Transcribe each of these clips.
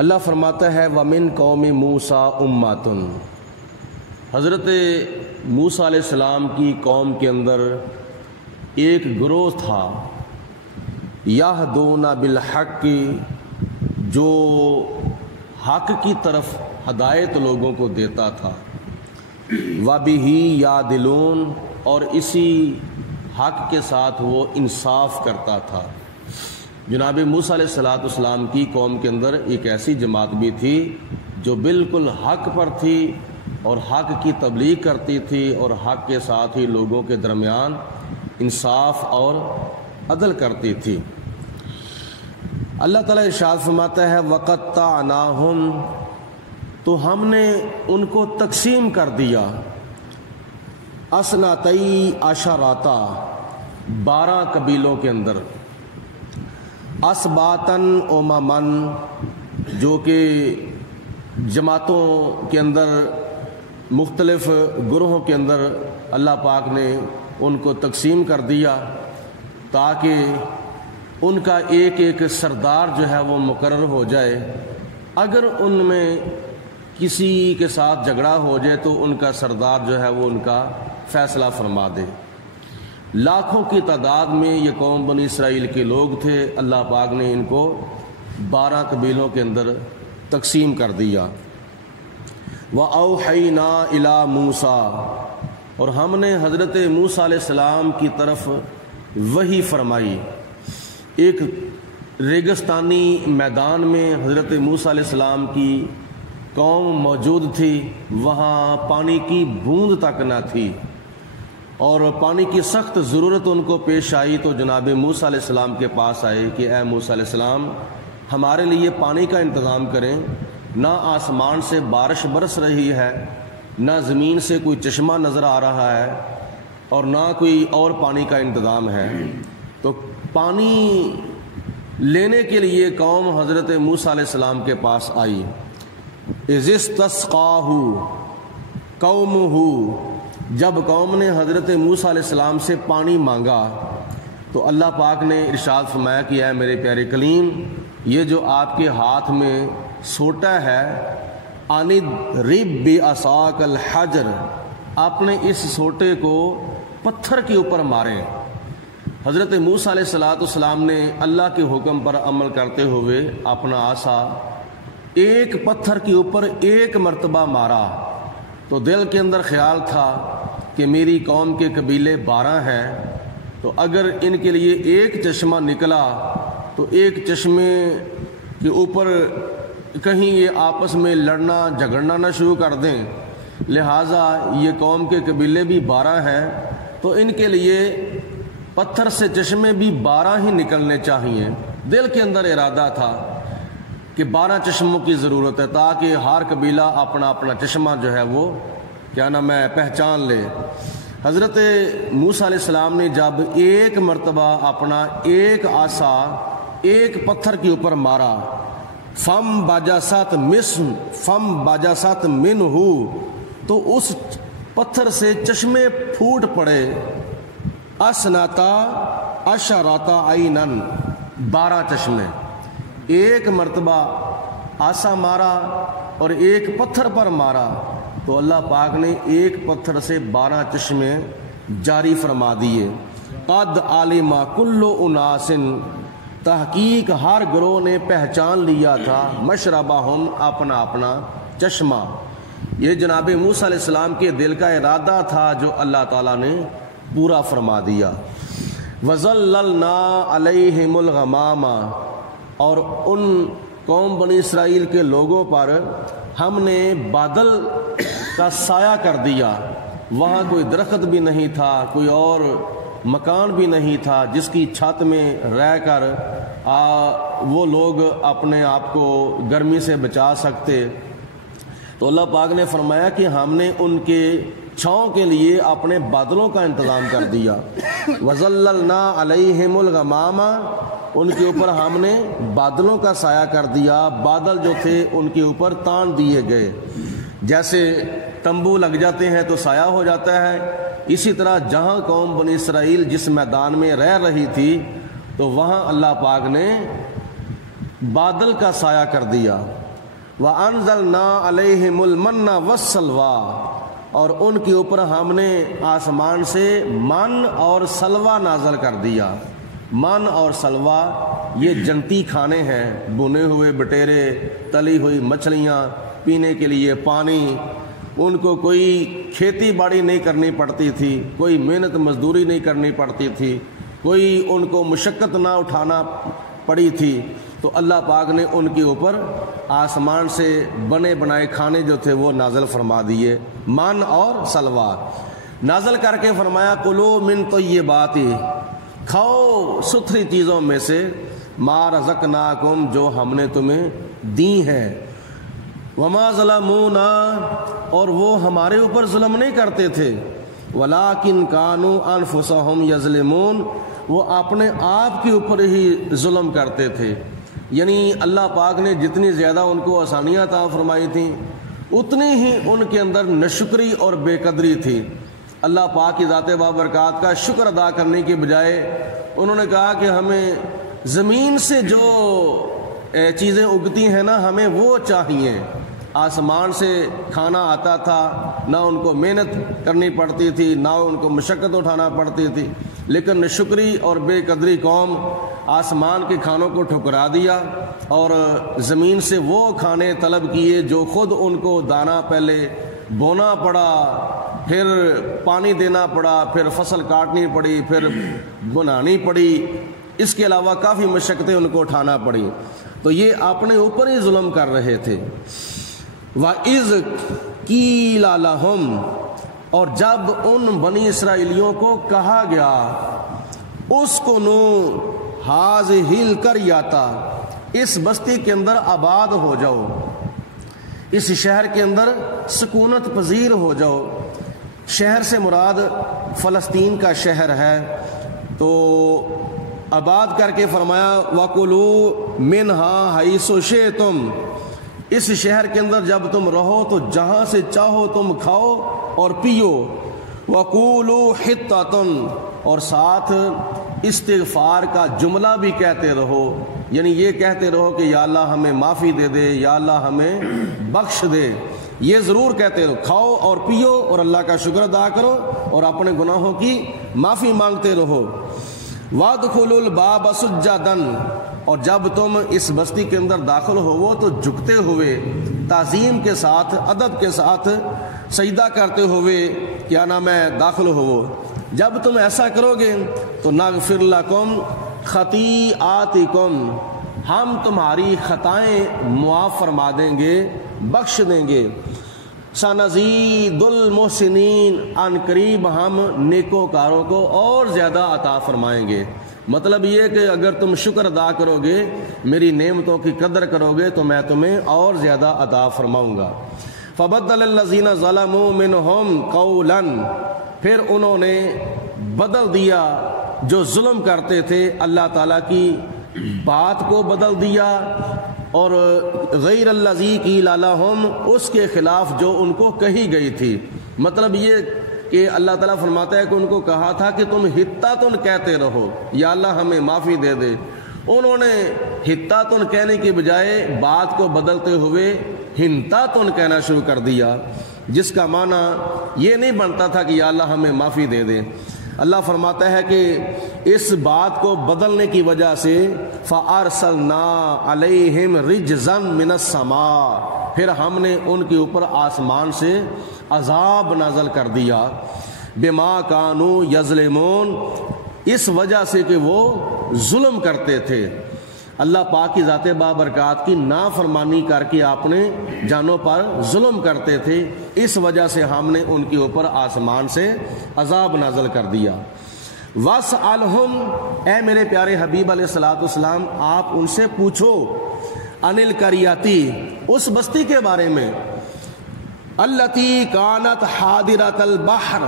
اللہ فرماتا ہے وَمِن قَوْمِ مُوسَىٰ أُمَّةٌ، حضرت موسیٰ علیہ السلام کی قوم کے اندر ایک گروہ تھا، یہدون بالحق، جو حق کی طرف ہدایت لوگوں کو دیتا تھا، وَبِهِ یعدلون، اور اسی حق کے ساتھ وہ انصاف کرتا تھا۔ جناب موسیٰ علیہ السلام کی قوم کے اندر ایک ایسی جماعت بھی تھی جو بالکل حق پر تھی اور حق کی تبلیغ کرتی تھی اور حق کے ساتھ ہی لوگوں کے درمیان انصاف اور عدل کرتی تھی۔ اللہ تعالیٰ ارشاد فرماتا ہے وَقَطَّعْنَاهُمْ، تو ہم نے ان کو تقسیم کر دیا، اثنتئی عشرۃ، 12 قبیلوں کے اندر، اسباطن اممن، جو کہ جماعتوں کے اندر مختلف گروہوں کے اندر اللہ پاک نے ان کو تقسیم کر دیا تاکہ ان کا ایک ایک سردار جو ہے وہ مقرر ہو جائے۔ اگر ان میں کسی کے ساتھ جھگڑا ہو جائے تو ان کا سردار جو ہے وہ ان کا فیصلہ فرما دے۔ لاکھوں کی تعداد میں یہ قوم بنی اسرائیل کے لوگ تھے، اللہ پاک نے ان کو 12 قبیلوں کے اندر تقسیم کر دیا۔ وَأَوْحَيْنَا إِلَىٰ مُوسَىٰ، اور ہم نے حضرت موسیٰ علیہ السلام کی طرف وحی فرمائی۔ ایک ریگستانی میدان میں حضرت موسیٰ علیہ السلام کی قوم موجود تھی، وہاں پانی کی بوند تک نہ تھی اور پانی کی سخت ضرورت ان کو پیش آئی، تو جناب موسیٰ علیہ السلام کے پاس آئے کہ اے موسیٰ علیہ السلام، ہمارے لیے پانی کا انتظام کریں۔ نہ آسمان سے بارش برس رہی ہے، نہ زمین سے کوئی چشمہ نظر آ رہا ہے، اور نہ کوئی اور پانی کا انتظام ہے۔ تو پانی لینے کے لیے قوم حضرت موسیٰ علیہ السلام کے پاس آئی۔ اذ استسقاہ قومہ، جب قوم نے حضرت موسیٰ علیہ السلام سے پانی مانگا تو اللہ پاک نے ارشاد فرمایا کہ اے میرے پیارے کلیم، یہ جو آپ کے ہاتھ میں سوٹا ہے، اَنِضْرِبْ بِعَصَاكَ الْحَجَرَ، آپ نے اس سوٹے کو پتھر کے اوپر ماریں۔ حضرت موسیٰ علیہ السلام نے اللہ کے حکم پر عمل کرتے ہوئے اپنا عصا ایک پتھر کے اوپر ایک مرتبہ مارا، تو دل کے اندر خیال تھا کہ میری قوم کے قبیلے 12 ہیں، تو اگر ان کے لیے ایک چشمہ نکلا تو ایک چشمے کے اوپر کہیں یہ آپس میں لڑنا جھگڑنا نہ شروع کر دیں، لہٰذا یہ قوم کے قبیلے بھی 12 ہیں تو ان کے لیے پتھر سے چشمے بھی 12 ہی نکلنے چاہیے۔ دل کے اندر ارادہ تھا کہ 12 چشموں کی ضرورت ہے تاکہ ہر قبیلہ اپنا اپنا چشمہ جو ہے وہ کیا نام ہے پہچان لے۔ حضرت موسیٰ علیہ السلام نے جب ایک مرتبہ اپنا ایک عصا ایک پتھر کے اوپر مارا، فم باجاسات منہ، تو اس پتھر سے چشمے پھوٹ پڑے، اسنتا عشرۃ عینن، 12 چشمے۔ ایک مرتبہ عصا مارا اور ایک پتھر پر مارا تو اللہ پاک نے ایک پتھر سے 12 چشمے جاری فرما دیے۔ قد علم کل اناس، تحقیق ہر گروہ نے پہچان لیا تھا، مشربہم، اپنا اپنا چشمہ۔ یہ جناب موسیٰ علیہ السلام کے دل کا ارادہ تھا جو اللہ تعالیٰ نے پورا فرما دیا۔ وَظَلَّلْنَا عَلَيْهِمُ الْغَمَامَ، اور ان قوم بنی اسرائیل کے لوگوں پر ہم نے بادل کا سایہ کر دیا۔ وہاں کوئی درخت بھی نہیں تھا، کوئی اور مکان بھی نہیں تھا جس کی چھت میں رہ کر وہ لوگ اپنے آپ کو گرمی سے بچا سکتے، تو اللہ پاک نے فرمایا کہ ہم نے ان کے چھاؤں کے لیے اپنے بادلوں کا انتظام کر دیا۔ وَظَلَّلْنَا عَلَيْهِمُ الْغَمَامَ، ان کے اوپر ہم نے بادلوں کا سایہ کر دیا۔ بادل جو تھے ان کے اوپر تان دیے گئے، جیسے تمبو لگ جاتے ہیں تو سایہ ہو جاتا ہے، اسی طرح جہاں قوم بنی اسرائیل جس میدان میں رہ رہی تھی تو وہاں اللہ پاک نے بادل کا سایہ کر دیا۔ وَأَنزَلْنَا عَلَيْهِمُ الْمَنَّ وَالسَّلْوَىٰ، اور ان کے اوپر ہم نے آسمان سے من اور سلوہ نازل کر دیا۔ من اور سلوہ یہ جنتی کھانے ہیں، بنے ہوئے بٹیرے، تلی ہوئی مچھلیاں، پینے کے لیے پانی۔ ان کو کوئی کھیتی باڑی نہیں کرنی پڑتی تھی، کوئی محنت مزدوری نہیں کرنی پڑتی تھی، کوئی ان کو مشقت نہ اٹھانا پڑی تھی۔ تو اللہ پاک نے ان کے اوپر آسمان سے بنے بنائے کھانے جو تھے وہ نازل فرما دیے، من اور سلوہ نازل کر کے فرمایا کلوا من طیبات، کھاؤ ستھری چیزوں میں سے، ما رزقناکم، جو ہم نے تمہیں دی ہیں، وما ظلمونا، اور وہ ہمارے اوپر ظلم نہیں کرتے تھے، ولکن کانوا انفسہم یظلمون، وہ اپنے آپ کے اوپر ہی ظلم کرتے تھے۔ یعنی اللہ پاک نے جتنی زیادہ ان کو آسانیاں عطا فرمائی تھیں اتنی ہی ان کے اندر ناشکری اور بے قدری تھی۔ اللہ پاک کی ذات بابرکات کا شکر ادا کرنے کے بجائے انہوں نے کہا کہ ہمیں زمین سے جو چیزیں اگتی ہیں نا ہمیں وہ چاہیے۔ آسمان سے کھانا آتا تھا، نہ ان کو محنت کرنی پڑتی تھی، نہ ان کو مشقت اٹھانا پڑتی تھی، لیکن ناشکری اور بے قدری قوم آسمان کے کھانوں کو ٹھکرا دیا اور زمین سے وہ کھانے طلب کیے جو خود ان کو دانا پہلے بونا پڑا، پھر پانی دینا پڑا، پھر فصل کاٹنی پڑی، پھر بنانی پڑی، اس کے علاوہ کافی مشقتیں ان کو اٹھانا پڑی۔ تو یہ اپنے اوپر ہی ظلم کر رہے تھے۔ وَإِذْ قِيلَ لَهُمْ، اور جب ان بنی اسرائیلیوں کو کہا گیا اُسْكُنُوا هَٰذِهِ الْقَرْيَةَ، اس بستی کے اندر آباد ہو جاؤ، اس شہر کے اندر سکونت پذیر ہو جاؤ۔ شہر سے مراد فلسطین کا شہر ہے، تو آباد کر کے فرمایا وَكُلُوا مِنْهَا حَيْثُ شِئْتُمْ، اس شہر کے اندر جب تم رہو تو جہاں سے چاہو تم کھاؤ اور پیو۔ وَقُولُوا حِطَّةٌ، اور ساتھ استغفار کا جملہ بھی کہتے رہو، یعنی یہ کہتے رہو کہ یا اللہ ہمیں معافی دے دے، یا اللہ ہمیں بخش دے، یہ ضرور کہتے رہو۔ کھاؤ اور پیو اور اللہ کا شکر ادا کرو اور اپنے گناہوں کی معافی مانگتے رہو۔ وَادْخُلُوا الْبَابَ سُجَّدًا، اور جب تم اس بستی کے اندر داخل ہوو تو جھکتے ہوئے، تعظیم کے ساتھ، ادب کے ساتھ، سجدہ کرتے ہوئے کیا نام ہے داخل ہوو۔ جب تم ایسا کرو گے تو نغفر لکم خطیئاتکم، ہم تمہاری خطائیں معاف فرما دیں گے، بخش دیں گے۔ سنزید المحسنین، ان قریب ہم نیکوکاروں کو اور زیادہ عطا فرمائیں گے۔ مطلب یہ کہ اگر تم شکر ادا کرو گے، میری نعمتوں کی قدر کرو گے تو میں تمہیں اور زیادہ عطا فرماؤں گا۔ فبدل الذین ظلموا منہم قولا، پھر انہوں نے بدل دیا جو ظلم کرتے تھے، اللہ تعالیٰ کی بات کو بدل دیا، اور غیر الذی قیل لہم، اس کے خلاف جو ان کو کہی گئی تھی۔ مطلب یہ کہ اللہ تعالیٰ فرماتا ہے کہ ان کو کہا تھا کہ تم حطّۃ کہتے رہو، یا اللہ ہمیں معافی دے دے، انہوں نے حطّۃ کہنے کی بجائے بات کو بدلتے ہوئے حنطۃ کہنا شروع کر دیا، جس کا معنی یہ نہیں بنتا تھا کہ یا اللہ ہمیں معافی دے دے۔ اللہ فرماتا ہے کہ اس بات کو بدلنے کی وجہ سے فَأَرْسَلْنَا عَلَيْهِمْ رِجْزًا مِّنَ السَّمَاءِ، پھر ہم نے ان کے اوپر آسمان سے عذاب نازل کر دیا، بِمَا كَانُوا يَظْلِمُونَ، اس وجہ سے کہ وہ ظلم کرتے تھے، اللہ پاک کی ذات بابرکات کی نافرمانی کر کے اپنے جانوں پر ظلم کرتے تھے، اس وجہ سے ہم نے ان کے اوپر آسمان سے عذاب نازل کر دیا۔ وَاسْأَلْهُمْ، اے میرے پیارے حبیب علیہ الصلوۃ والسلام آپ ان سے پوچھو، عَنِ الْقَرْيَةِ، اس بستی کے بارے میں، الَّتِي كَانَتْ حَاضِرَةَ الْبَحْرِ،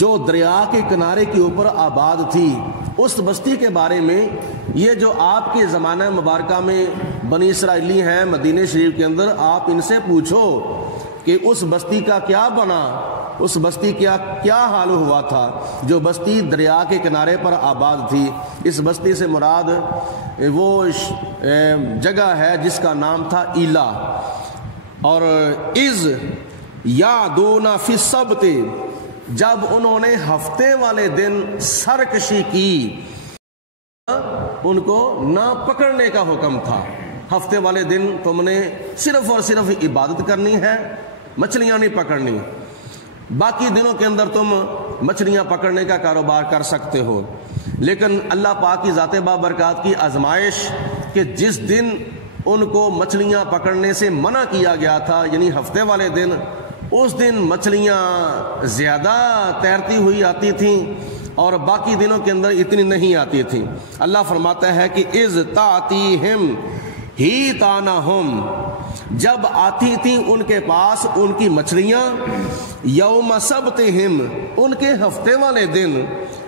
جو دریا کے کنارے کے اوپر آباد تھی، اس بستی کے بارے میں۔ یہ جو آپ کے زمانہ مبارکہ میں بنی اسرائیلی ہیں مدینہ شریف کے اندر، آپ ان سے پوچھو کہ اس بستی کا کیا بنا، اس بستی کا کیا حال ہوا تھا جو بستی دریا کے کنارے پر آباد تھی۔ اس بستی سے مراد وہ جگہ ہے جس کا نام تھا ایلا۔ اور از یعدون فی السبت، جب انہوں نے ہفتے والے دن سرکشی کی، ان کو نہ پکڑنے کا حکم تھا۔ ہفتے والے دن تم نے صرف اور صرف عبادت کرنی ہے، مچھلیاں نہیں پکڑنی، باقی دنوں کے اندر تم مچھلیاں پکڑنے کا کاروبار کر سکتے ہو۔ لیکن اللہ پاک کی ذات بابرکات کی آزمائش کہ جس دن ان کو مچھلیاں پکڑنے سے منع کیا گیا تھا، یعنی ہفتے والے دن، اس دن مچھلیاں زیادہ تیرتی ہوئی آتی تھیں اور باقی دنوں کے اندر اتنی نہیں آتی تھیں۔ اللہ فرماتا ہے کہ اذ تاتیہم حیتانہم، جب آتی تھیں ان کے پاس ان کی مچھلیاں، یوم سبتہم، ان کے ہفتے والے دن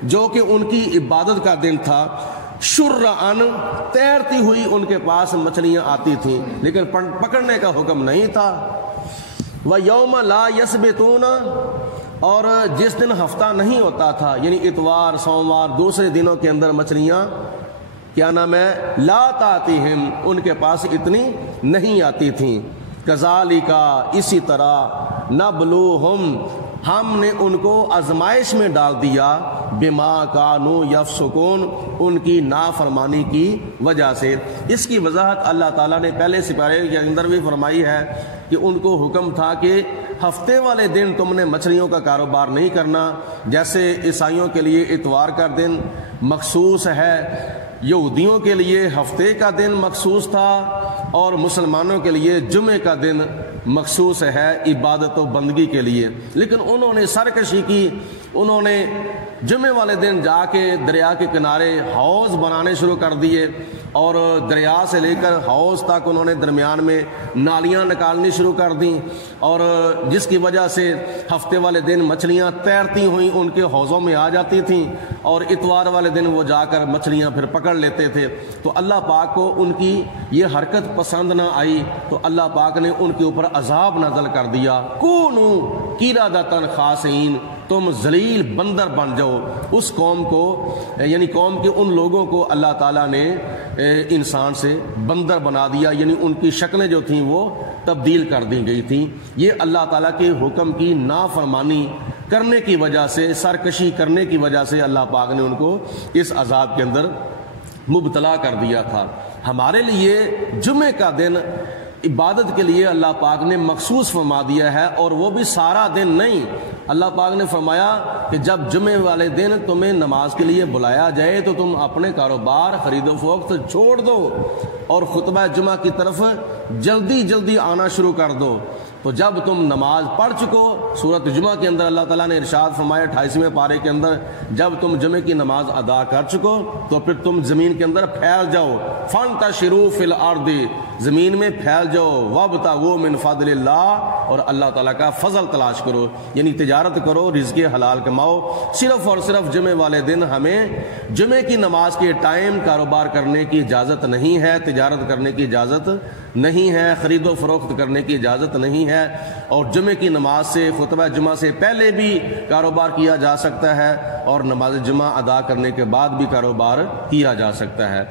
جو کہ ان کی عبادت کا دن تھا، شرعن، تیرتی ہوئی ان کے پاس مچھلیاں آتی تھیں، لیکن پکڑنے کا حکم نہیں تھا۔ وَيَوْمَ لَا يَسْبِتُونَ، اور جس دن ہفتہ نہیں ہوتا تھا، یعنی اتوار، سوموار، دوسرے دنوں کے اندر مچھلیاں کیا نام ہے، لا تاتیہم، ان کے پاس اتنی نہیں آتی تھیں۔ کذالک، اسی طرح، نبلوہم، ہم نے ان کو آزمائش میں ڈال دیا، بما کانوا یفسقون، ان کی نافرمانی کی وجہ سے۔ اس کی وضاحت اللہ تعالیٰ نے پہلے سپارے کے اندر بھی فرمائی ہے کہ ان کو حکم تھا کہ ہفتے والے دن تم نے مچھلیوں کا کاروبار نہیں کرنا، جیسے عیسائیوں کے لیے اتوار کا دن مخصوص ہے، یہودیوں کے لیے ہفتے کا دن مخصوص تھا، اور مسلمانوں کے لیے جمعے کا دن مخصوص ہے عبادت و بندگی کے لیے۔ لیکن انہوں نے سرکشی کی، انہوں نے جمعے والے دن جا کے دریا کے کنارے حوض بنانے شروع کر دیے، اور دریا سے لے کر حوض تک انہوں نے درمیان میں نالیاں نکالنی شروع کر دیں، اور جس کی وجہ سے ہفتے والے دن مچھلیاں تیرتی ہوئیں ان کے حوضوں میں آ جاتی تھیں، اور اتوار والے دن وہ جا کر مچھلیاں پھر پکڑ لیتے تھے۔ تو اللہ پاک کو ان کی یہ حرکت پسند نہ آئی، تو اللہ پاک نے ان کے اوپر عذاب نازل کر دیا، کونوا قردۃ خاسئین، تم ذلیل بندر بن جاؤ۔ اس قوم کو، یعنی قوم کے ان لوگوں کو اللہ تعالیٰ نے انسان سے بندر بنا دیا، یعنی ان کی شکلیں جو تھیں وہ تبدیل کر دی گئی تھیں۔ یہ اللہ تعالیٰ کے حکم کی نافرمانی کرنے کی وجہ سے، سرکشی کرنے کی وجہ سے اللہ پاک نے ان کو اس عذاب کے اندر مبتلا کر دیا تھا۔ ہمارے لیے جمعے کا دن عبادت کے لیے اللہ پاک نے مخصوص فرما دیا ہے، اور وہ بھی سارا دن نہیں۔ اللہ پاک نے فرمایا کہ جب جمعے والے دن تمہیں نماز کے لیے بلایا جائے تو تم اپنے کاروبار، خرید و فروخت چھوڑ دو اور خطبہ جمعہ کی طرف جلدی جلدی آنا شروع کر دو۔ تو جب تم نماز پڑھ چکو، سورۃ جمعہ کے اندر اللہ تعالیٰ نے ارشاد فرمایا 28ویں پارے کے اندر، جب تم جمعے کی نماز ادا کر چکو تو پھر تم زمین کے اندر پھیل جاؤ، فانتشروا فی الارض، زمین میں پھیل جاؤ، وابتغوا من فضل اللہ، اور اللہ تعالیٰ کا فضل تلاش کرو، یعنی تجارت کرو، رزق حلال کماؤ۔ صرف اور صرف جمعے والے دن ہمیں جمعے کی نماز کے ٹائم کاروبار کرنے کی اجازت نہیں ہے، تجارت کرنے کی اجازت نہیں ہے، خرید و فروخت کرنے کی اجازت نہیں ہے، اور جمعے کی نماز سے، خطبہ جمعہ سے پہلے بھی کاروبار کیا جا سکتا ہے، اور نماز جمعہ ادا کرنے کے بعد بھی کاروبار کیا جا سکتا ہے۔